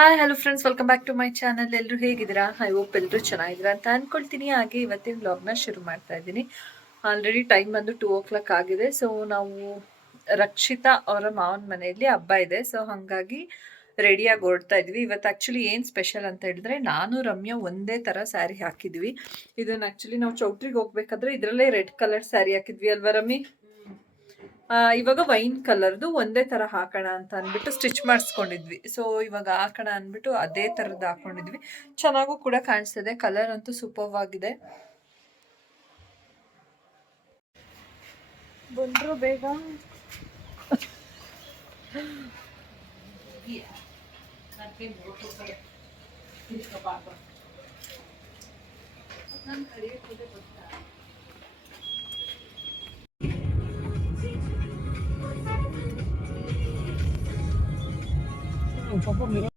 Hi hello friends, welcome back to my channel. ಎಲ್ಲರೂ ಹೇಗಿದ್ದೀರಾ? I hope ಎಲ್ಲರೂ ಚೆನ್ನಾಗಿದ್ದೀರಾ ಅಂತ ಅಂದ್ಕೊಳ್ತೀನಿ. ಹಾಗೆ ಇವತ್ತಿನ ವ್ಲಾಗ್ನ ಶುರು ಮಾಡ್ತಾ ಇದ್ದೀನಿ. ಆಲ್ರೆಡಿ ಟೈಮ್ ಬಂದು 2 o'clock ಆಗಿದೆ. ಸೊ ನಾವು ರಕ್ಷಿತಾ ಅವರ ಮಾವನ ಮನೆಯಲ್ಲಿ ಹಬ್ಬ ಇದೆ. ಸೊ ಹಾಗಾಗಿ ರೆಡಿಯಾಗಿ ಹೊರಡ್ತಾ ಇದ್ವಿ. ಇವತ್ತು ಆ್ಯಕ್ಚುಲಿ ಏನು ಸ್ಪೆಷಲ್ ಅಂತ ಹೇಳಿದ್ರೆ, ನಾನು ರಮ್ಯಾ ಒಂದೇ ಥರ ಸ್ಯಾರಿ ಹಾಕಿದ್ವಿ. ಇದನ್ನು ಆ್ಯಕ್ಚುಲಿ ನಾವು ಚೌಟ್ರಿಗೆ ಹೋಗ್ಬೇಕಾದ್ರೆ ಇದರಲ್ಲೇ ರೆಡ್ ಕಲರ್ ಸ್ಯಾರಿ ಹಾಕಿದ್ವಿ ಅಲ್ವಾ ರಮ್ಮಿ? ಇವಾಗ ವೈನ್ ಕಲರ್ದು ಒಂದೇ ಥರ ಹಾಕೋಣ ಅಂತ ಅಂದ್ಬಿಟ್ಟು ಸ್ಟಿಚ್ ಮಾಡಿಸ್ಕೊಂಡಿದ್ವಿ. ಸೊ ಇವಾಗ ಹಾಕೋಣ ಅಂದ್ಬಿಟ್ಟು ಅದೇ ಥರದ್ದು ಹಾಕೊಂಡಿದ್ವಿ. ಚೆನ್ನಾಗೂ ಕೂಡ ಕಾಣಿಸ್ತಿದೆ. ಕಲರ್ ಅಂತೂ ಸೂಪರ್ ಆಗಿದೆ. ಬಂದ್ರು ಬೇಗ.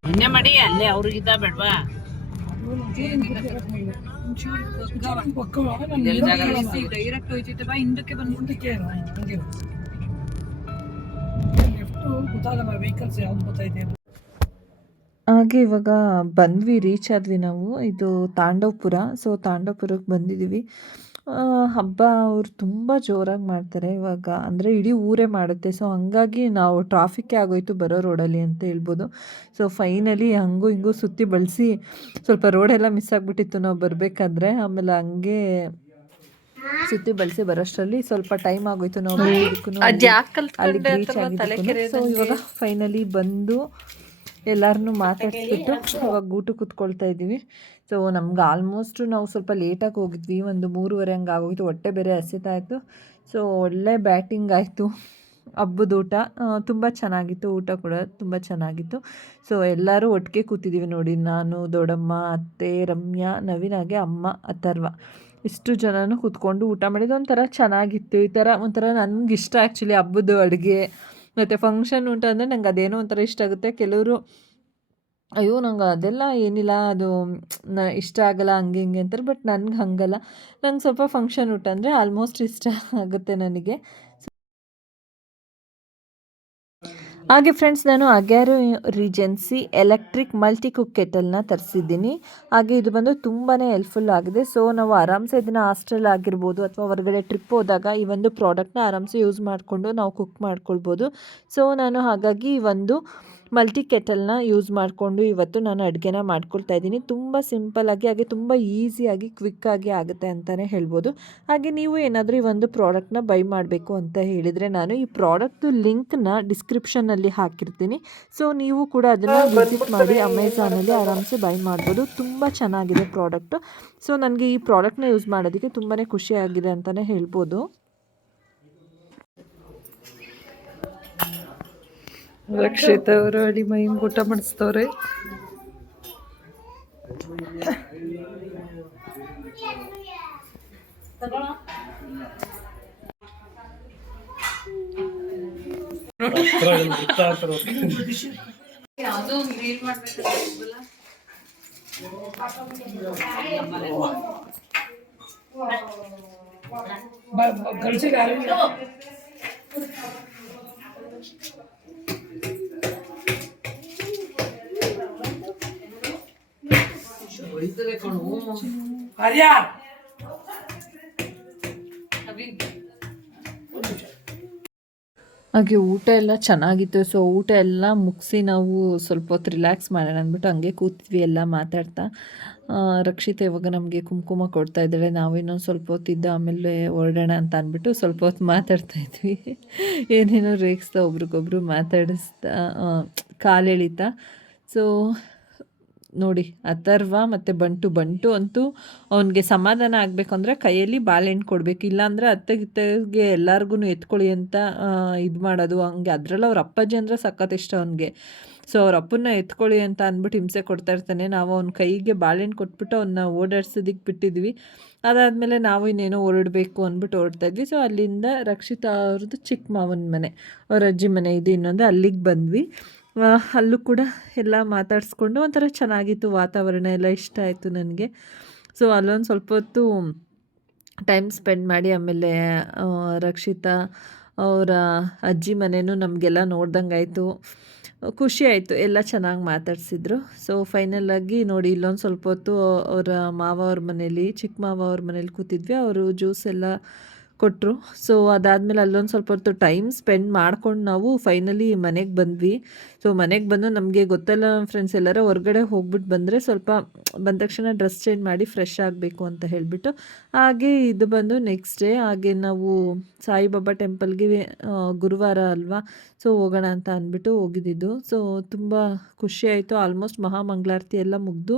ಎಣ್ಣೆ ಮಾಡಿ ಅಲ್ಲೇ ಅವ್ರಿಗಿದ್ದ ಬೇಡವಾ? ಡೈರೆಕ್ಟ್ ಹೋಯ್ತಿದ್ದೆ ಬಾ, ಹಿಂದಕ್ಕೆ ಬಂದು ಹಾಗೆ ಇವಾಗ ಬಂದ್ವಿ, ರೀಚ್ ಆದ್ವಿ ನಾವು. ಇದು ತಾಂಡವಪುರ. ಸೊ ತಾಂಡವಪುರಕ್ಕೆ ಬಂದಿದ್ದೀವಿ. ಹಬ್ಬ ಅವ್ರು ತುಂಬ ಜೋರಾಗಿ ಮಾಡ್ತಾರೆ ಇವಾಗ, ಅಂದರೆ ಇಡೀ ಊರೇ ಮಾಡುತ್ತೆ. ಸೊ ಹಂಗಾಗಿ ನಾವು ಟ್ರಾಫಿಕ್ಕೇ ಆಗೋಯ್ತು ಬರೋ ರೋಡಲ್ಲಿ ಅಂತ ಹೇಳ್ಬೋದು. ಸೊ ಫೈನಲಿ ಹಂಗೂ ಹಿಂಗೂ ಸುತ್ತಿ ಬಳಸಿ ಸ್ವಲ್ಪ ರೋಡೆಲ್ಲ ಮಿಸ್ ಆಗಿಬಿಟ್ಟಿತ್ತು ನಾವು ಬರಬೇಕಾದ್ರೆ. ಆಮೇಲೆ ಹಂಗೆ ಸುತ್ತಿ ಬಳಸಿ ಬರೋಷ್ಟರಲ್ಲಿ ಸ್ವಲ್ಪ ಟೈಮ್ ಆಗೋಯ್ತು. ನಾವು ಅಲ್ಲಿಗೆ ರೀಚ್ ಆಗಿದ್ದೀವಿ. ಸೊ ಇವಾಗ ಫೈನಲಿ ಬಂದು ಎಲ್ಲರನ್ನೂ ಮಾತಾಡಿಸ್ಬಿಟ್ಟು ಇವಾಗ ಊಟಕ್ಕೆ ಕೂತ್ಕೊಳ್ತಾ ಇದ್ದೀವಿ. ಸೊ ನಮ್ಗೆ ಆಲ್ಮೋಸ್ಟ್ ನಾವು ಸ್ವಲ್ಪ ಲೇಟಾಗಿ ಹೋಗಿದ್ವಿ, ಒಂದು 3:30 ಹಂಗೆ ಆಗೋಗಿತ್ತು. ಹೊಟ್ಟೆ ಬೇರೆ ಹಸಿತಾ ಇತ್ತು. ಸೊ ಒಳ್ಳೆ ಬ್ಯಾಟಿಂಗ್ ಆಯಿತು. ಹಬ್ಬದ ಊಟ ತುಂಬ ಚೆನ್ನಾಗಿತ್ತು. ಊಟ ಕೂಡ ತುಂಬ ಚೆನ್ನಾಗಿತ್ತು. ಸೊ ಎಲ್ಲರೂ ಒಟ್ಟಿಗೆ ಕೂತಿದ್ದೀವಿ ನೋಡಿ. ನಾನು, ದೊಡ್ಡಮ್ಮ, ಅತ್ತೆ, ರಮ್ಯಾ, ನವೀನ್, ಹಾಗೆ ಅಮ್ಮ, ಅಥರ್ವ, ಇಷ್ಟು ಜನನೂ ಕೂತ್ಕೊಂಡು ಊಟ ಮಾಡಿದ್ದು ಒಂಥರ ಚೆನ್ನಾಗಿತ್ತು. ಈ ಥರ ಒಂಥರ ನನಗಿಷ್ಟ ಆ್ಯಕ್ಚುಲಿ ಹಬ್ಬದ ಅಡುಗೆ ಮತ್ತು ಫಂಕ್ಷನ್ ಊಟ ಅಂದರೆ ನಂಗೆ ಅದೇನೋ ಒಂಥರ ಇಷ್ಟ ಆಗುತ್ತೆ. ಕೆಲವರು ಅಯ್ಯೋ ನಂಗೆ ಅದೆಲ್ಲ ಏನಿಲ್ಲ, ಅದು ಇಷ್ಟ ಆಗಲ್ಲ ಹಂಗೆ ಹಿಂಗೆ ಅಂತಾರೆ. ಬಟ್ ನನಗೆ ಹಾಗಲ್ಲ. ನಂಗೆ ಸ್ವಲ್ಪ ಫಂಕ್ಷನ್ ಊಟ ಅಂದರೆ ಆಲ್ಮೋಸ್ಟ್ ಇಷ್ಟ ಆಗುತ್ತೆ ನನಗೆ. ಹಾಗೆ ಫ್ರೆಂಡ್ಸ್, ನಾನು ಅಗ್ಯಾರೋ ರೀಜೆನ್ಸಿ ಎಲೆಕ್ಟ್ರಿಕ್ ಮಲ್ಟಿ ಕುಕ್ ಕೆಟಲ್ನ ತರಿಸಿದ್ದೀನಿ. ಹಾಗೆ ಇದು ಬಂದು ತುಂಬಾ ಹೆಲ್ಪ್ಫುಲ್ ಆಗಿದೆ. ಸೊ ನಾವು ಆರಾಮ್ಸೆ ಇದನ್ನು ಹಾಸ್ಟೆಲ್ ಆಗಿರ್ಬೋದು ಅಥವಾ ಹೊರಗಡೆ ಟ್ರಿಪ್ ಹೋದಾಗ ಈ ಒಂದು ಪ್ರಾಡಕ್ಟ್ನ ಆರಾಮ್ಸೆ ಯೂಸ್ ಮಾಡಿಕೊಂಡು ನಾವು ಕುಕ್ ಮಾಡ್ಕೊಳ್ಬೋದು. ಸೊ ನಾನು ಹಾಗಾಗಿ ಈ ಒಂದು ಮಲ್ಟಿ ಕೆಟಲ್ನ ಯೂಸ್ ಮಾಡಿಕೊಂಡು ಇವತ್ತು ನಾನು ಅಡುಗೆನ ಮಾಡ್ಕೊಳ್ತಾ ಇದ್ದೀನಿ. ತುಂಬ ಸಿಂಪಲ್ಲಾಗಿ, ಹಾಗೆ ತುಂಬ ಈಸಿಯಾಗಿ, ಕ್ವಿಕ್ಕಾಗಿ ಆಗುತ್ತೆ ಅಂತಲೇ ಹೇಳ್ಬೋದು. ಹಾಗೆ ನೀವು ಏನಾದರೂ ಈ ಒಂದು ಪ್ರಾಡಕ್ಟ್ನ ಬೈ ಮಾಡಬೇಕು ಅಂತ ಹೇಳಿದರೆ, ನಾನು ಈ ಪ್ರಾಡಕ್ಟ್ದು ಲಿಂಕ್ನ ಡಿಸ್ಕ್ರಿಪ್ಷನ್ನಲ್ಲಿ ಹಾಕಿರ್ತೀನಿ. ಸೊ ನೀವು ಕೂಡ ಅದನ್ನು ವಿಸಿಟ್ ಮಾಡಿ ಅಮೆಝಾನಲ್ಲಿ ಆರಾಮ್ಸೆ ಬೈ ಮಾಡ್ಬೋದು. ತುಂಬ ಚೆನ್ನಾಗಿದೆ ಪ್ರಾಡಕ್ಟು. ಸೊ ನನಗೆ ಈ ಪ್ರಾಡಕ್ಟ್ನ ಯೂಸ್ ಮಾಡೋದಕ್ಕೆ ತುಂಬಾ ಖುಷಿಯಾಗಿದೆ ಅಂತಲೇ ಹೇಳ್ಬೋದು. ರಕ್ಷಿತಾ ಅವರು ಅಡಿ ಮೈ ಊಟ ಮಾಡಿಸ್ತವ್ರೆ. ಹಾಗೆ ಊಟ ಎಲ್ಲ ಚೆನ್ನಾಗಿತ್ತು. ಸೊ ಊಟ ಎಲ್ಲ ಮುಗಿಸಿ ನಾವು ಸ್ವಲ್ಪ ಹೊತ್ತು ರಿಲ್ಯಾಕ್ಸ್ ಮಾಡೋಣ ಅಂದ್ಬಿಟ್ಟು ಹಂಗೆ ಕೂತಿದ್ವಿ ಎಲ್ಲ ಮಾತಾಡ್ತಾ. ರಕ್ಷಿತಾ ಇವಾಗ ನಮಗೆ ಕುಂಕುಮ ಕೊಡ್ತಾ ಇದ್ದಾಳೆ. ನಾವು ಇನ್ನೊಂದು ಸ್ವಲ್ಪ ಹೊತ್ತಿದ್ದು ಆಮೇಲೆ ಹೊರಡೋಣ ಅಂತ ಅಂದ್ಬಿಟ್ಟು ಸ್ವಲ್ಪ ಹೊತ್ತು ಮಾತಾಡ್ತಾ ಇದ್ವಿ. ಏನೇನೋ ರೇಗಿಸ್ತಾ ಒಬ್ರಿಗೊಬ್ರು ಮಾತಾಡಿಸ್ತಾ ಕಾಲು ಎಳಿತಾ. ಸೊ ನೋಡಿ, ಅಥರ್ವ ಮತ್ತು ಬಂಟು ಅಂತೂ ಅವನಿಗೆ ಸಮಾಧಾನ ಆಗಬೇಕಂದ್ರೆ ಕೈಯಲ್ಲಿ ಬಾಳೆಹಣ್ಣು ಕೊಡಬೇಕು. ಇಲ್ಲಾಂದರೆ ಅತ್ತೆಗೆ ಎಲ್ಲರಿಗೂ ಎತ್ಕೊಳ್ಳಿ ಅಂತ ಇದು ಮಾಡೋದು ಹಂಗೆ. ಅದರಲ್ಲೂ ಅವ್ರ ಅಪ್ಪಾಜಿ ಅಂದರೆ ಸಖತ್ ಇಷ್ಟ ಅವನಿಗೆ. ಸೊ ಅವ್ರ ಅಪ್ಪನ್ನ ಎತ್ಕೊಳ್ಳಿ ಅಂತ ಅಂದ್ಬಿಟ್ಟು ಹಿಂಸೆ ಕೊಡ್ತಾ ಇರ್ತಾನೆ. ನಾವು ಅವ್ನ ಕೈಗೆ ಬಾಳೆಹಣ್ಣು ಕೊಟ್ಬಿಟ್ಟು ಅವನ್ನ ಓಡಾಡ್ಸೋದಕ್ಕೆ ಬಿಟ್ಟಿದ್ವಿ. ಅದಾದಮೇಲೆ ನಾವು ಇನ್ನೇನೋ ಹೊರಡಬೇಕು ಅಂದ್ಬಿಟ್ಟು ಹೊರಡ್ತಾಯಿದ್ವಿ. ಸೊ ಅಲ್ಲಿಂದ ರಕ್ಷಿತಾ ಅವ್ರದ್ದು ಚಿಕ್ಕ ಮಾವನ ಮನೆ, ಅವ್ರ ಅಜ್ಜಿ ಮನೆ ಇದು ಇನ್ನೊಂದು, ಅಲ್ಲಿಗೆ ಬಂದ್ವಿ. ಅಲ್ಲೂ ಕೂಡ ಎಲ್ಲ ಮಾತಾಡಿಸ್ಕೊಂಡು ಒಂಥರ ಚೆನ್ನಾಗಿತ್ತು. ವಾತಾವರಣ ಎಲ್ಲ ಇಷ್ಟ ಆಯಿತು ನನಗೆ. ಸೊ ಅಲ್ಲೊಂದು ಸ್ವಲ್ಪ ಹೊತ್ತು ಟೈಮ್ ಸ್ಪೆಂಡ್ ಮಾಡಿ ಆಮೇಲೆ ರಕ್ಷಿತಾ ಅವರ ಅಜ್ಜಿ ಮನೆಯೂ ನಮಗೆಲ್ಲ ನೋಡ್ದಂಗೆ ಆಯಿತು. ಖುಷಿ ಆಯಿತು, ಎಲ್ಲ ಚೆನ್ನಾಗಿ ಮಾತಾಡಿಸಿದ್ರು. ಸೊ ಫೈನಲಾಗಿ ನೋಡಿ ಇಲ್ಲೊಂದು ಸ್ವಲ್ಪ ಹೊತ್ತು ಅವರ ಮಾವ ಅವ್ರ ಮನೇಲಿ, ಚಿಕ್ಕ ಮಾವ ಅವ್ರ ಮನೇಲಿ ಕೂತಿದ್ವಿ. ಅವರು ಜ್ಯೂಸ್ ಎಲ್ಲ ಕೊಟ್ಟರು. ಸೊ ಅದಾದಮೇಲೆ ಅಲ್ಲೊಂದು ಸ್ವಲ್ಪ ಹೊತ್ತು ಟೈಮ್ ಸ್ಪೆಂಡ್ ಮಾಡ್ಕೊಂಡು ನಾವು ಫೈನಲಿ ಮನೆಗೆ ಬಂದ್ವಿ. ಸೊ ಮನೆಗೆ ಬಂದು ನಮಗೆ ಗೊತ್ತಲ್ಲ ಫ್ರೆಂಡ್ಸ್, ಎಲ್ಲರೂ ಹೊರಗಡೆ ಹೋಗ್ಬಿಟ್ಟು ಬಂದರೆ ಸ್ವಲ್ಪ ಬಂದ ತಕ್ಷಣ ಡ್ರೆಸ್ ಚೇಂಜ್ ಮಾಡಿ ಫ್ರೆಶ್ ಆಗಬೇಕು ಅಂತ ಹೇಳಿಬಿಟ್ಟು, ಹಾಗೆ ಇದು ಬಂದು ನೆಕ್ಸ್ಟ್ ಡೇ. ಹಾಗೆ ನಾವು ಸಾಯಿಬಾಬಾ ಟೆಂಪಲ್ಗೆ ಗುರುವಾರ ಅಲ್ವಾ, ಸೊ ಹೋಗೋಣ ಅಂತ ಅಂದ್ಬಿಟ್ಟು ಹೋಗಿದ್ದಿದ್ದು. ಸೊ ತುಂಬ ಖುಷಿಯಾಯಿತು. ಆಲ್ಮೋಸ್ಟ್ ಮಹಾಮಂಗಳಾರತಿ ಎಲ್ಲ ಮುಗಿದು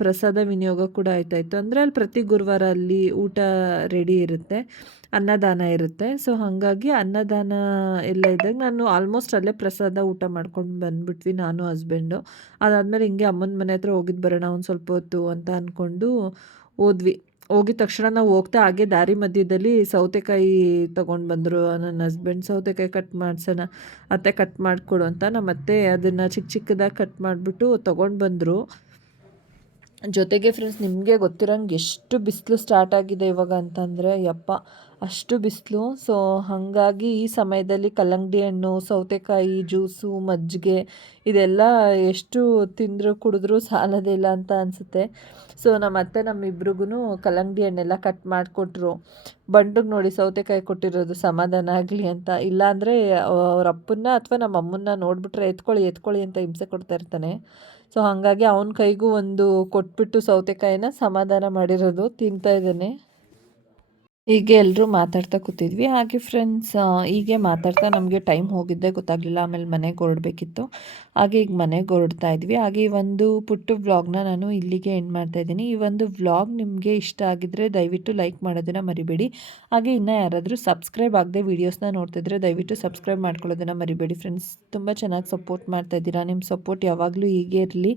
ಪ್ರಸಾದ ವಿನಿಯೋಗ ಕೂಡ ಆಯ್ತಾಯಿತು. ಅಂದರೆ ಅಲ್ಲಿ ಪ್ರತಿ ಗುರುವಾರ ಅಲ್ಲಿ ಊಟ ರೆಡಿ ಇರುತ್ತೆ, ಅನ್ನದಾನ ಇರುತ್ತೆ. ಸೊ ಹಾಗಾಗಿ ಅನ್ನದಾನ ಎಲ್ಲ ಇದ್ದಾಗ ನಾನು ಆಲ್ಮೋಸ್ಟ್ ಅಲ್ಲೇ ಪ್ರಸಾದ ಊಟ ಮಾಡ್ಕೊಂಡು ಬಂದುಬಿಟ್ವಿ, ನಾನು ಹಸ್ಬೆಂಡು. ಅದಾದಮೇಲೆ ಹಿಂಗೆ ಅಮ್ಮನ ಮನೆ ಹತ್ರ ಹೋಗಿದ್ದು ಬರೋಣ ಒಂದು ಸ್ವಲ್ಪ ಹೊತ್ತು ಅಂತ ಅಂದ್ಕೊಂಡು ಹೋದ್ವಿ. ಹೋಗಿದ ತಕ್ಷಣ ನಾವು ಹೋಗ್ತಾ ಹಾಗೆ ದಾರಿ ಮಧ್ಯದಲ್ಲಿ ಸೌತೆಕಾಯಿ ತೊಗೊಂಡು ಬಂದರು ನನ್ನ ಹಸ್ಬೆಂಡ್. ಸೌತೆಕಾಯಿ ಕಟ್ ಮಾಡಿಸೋಣ ಅತ್ತೆ, ಕಟ್ ಮಾಡಿಕೊಡು ಅಂತ. ನಮ್ಮ ಅತ್ತೆ ಅದನ್ನು ಚಿಕ್ಕ ಚಿಕ್ಕದಾಗಿ ಕಟ್ ಮಾಡಿಬಿಟ್ಟು ತೊಗೊಂಡು ಬಂದರು. ಜೊತೆಗೆ ಫ್ರೆಂಡ್ಸ್, ನಿಮಗೆ ಗೊತ್ತಿರೋಂಗೆ ಎಷ್ಟು ಬಿಸಿಲು ಸ್ಟಾರ್ಟ್ ಆಗಿದೆ ಇವಾಗ ಅಂತಂದರೆ, ಯಪ್ಪ ಅಷ್ಟು ಬಿಸಿಲು. ಸೊ ಹಾಗಾಗಿ ಈ ಸಮಯದಲ್ಲಿ ಕಲ್ಲಂಗಡಿ ಹಣ್ಣು, ಸೌತೆಕಾಯಿ ಜ್ಯೂಸು, ಮಜ್ಜಿಗೆ ಇದೆಲ್ಲ ಎಷ್ಟು ತಿಂದರೂ ಕುಡಿದ್ರೂ ಸಾಲೋದಿಲ್ಲ ಅಂತ ಅನಿಸುತ್ತೆ. ಸೊ ನಮ್ಮ ಅತ್ತೆ ನಮ್ಮಿಬ್ರಿಗೂ ಕಲ್ಲಂಗಡಿ ಹಣ್ಣೆಲ್ಲ ಕಟ್ ಮಾಡಿಕೊಟ್ರು. ಬಂಡಿಗೆ ನೋಡಿ ಸೌತೆಕಾಯಿ ಕೊಟ್ಟಿರೋದು ಸಮಾಧಾನ ಆಗಲಿ ಅಂತ. ಇಲ್ಲಾಂದರೆ ಅವ್ರ ಅಪ್ಪನ್ನ ಅಥವಾ ನಮ್ಮ ಅಮ್ಮನ್ನ ನೋಡಿಬಿಟ್ರೆ ಎತ್ಕೊಳ್ಳಿ ಎತ್ಕೊಳ್ಳಿ ಅಂತ ಹಿಂಸೆ ಕೊಡ್ತಾ ಇರ್ತಾನೆ. ಸೊ ಹಾಗಾಗಿ ಅವನ ಕೈಗೂ ಒಂದು ಕೊಟ್ಬಿಟ್ಟು ಸೌತೆಕಾಯಿನ ಸಮಾಧಾನ ಮಾಡಿರೋದು, ತಿಂತಾ ಇದ್ದಾನೆ. ಹೀಗೆ ಎಲ್ಲರೂ ಮಾತಾಡ್ತಾ ಕೂತಿದ್ವಿ. ಹಾಗೆ ಫ್ರೆಂಡ್ಸ್, ಹೀಗೆ ಮಾತಾಡ್ತಾ ನಮಗೆ ಟೈಮ್ ಹೋಗಿದ್ದೇ ಗೊತ್ತಾಗಲಿಲ್ಲ. ಆಮೇಲೆ ಮನೆಗೆ ಹೊರಡಬೇಕಿತ್ತು. ಹಾಗೆ ಈಗ ಮನೆಗೆ ಹೊರಡ್ತಾ ಇದ್ವಿ. ಹಾಗೆ ಈ ಒಂದು ಪುಟ್ಟ ವ್ಲಾಗ್ನ ನಾನು ಇಲ್ಲಿಗೆ ಎಂಡ್ ಮಾಡ್ತಾಯಿದ್ದೀನಿ. ಈ ಒಂದು ವ್ಲಾಗ್ ನಿಮಗೆ ಇಷ್ಟ ಆಗಿದ್ದರೆ ದಯವಿಟ್ಟು ಲೈಕ್ ಮಾಡೋದನ್ನು ಮರಿಬೇಡಿ. ಹಾಗೆ ಇನ್ನೂ ಯಾರಾದರೂ ಸಬ್ಸ್ಕ್ರೈಬ್ ಆಗದೆ ವೀಡಿಯೋಸ್ನ ನೋಡ್ತಿದ್ರೆ ದಯವಿಟ್ಟು ಸಬ್ಸ್ಕ್ರೈಬ್ ಮಾಡ್ಕೊಳ್ಳೋದನ್ನು ಮರಿಬೇಡಿ ಫ್ರೆಂಡ್ಸ್. ತುಂಬ ಚೆನ್ನಾಗಿ ಸಪೋರ್ಟ್ ಮಾಡ್ತಾಯಿದ್ದೀರಾ. ನಿಮ್ಮ ಸಪೋರ್ಟ್ ಯಾವಾಗಲೂ ಹೀಗೆ ಇರಲಿ.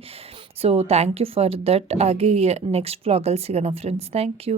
So thank you for that. ಹಾಗೆ ನೆಕ್ಸ್ಟ್ ವ್ಲಾಗಲ್ಲಿ ಸಿಗೋಣ ಫ್ರೆಂಡ್ಸ್. Thank you.